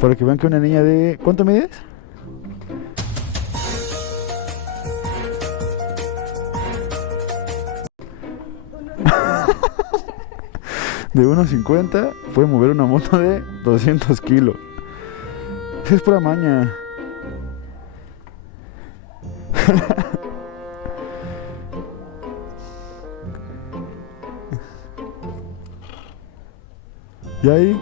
Para que vean que una niña de... ¿Cuánto mides? De 1.50 puede mover una moto de 200 kilos. Esa es pura maña. ¿Y ahí?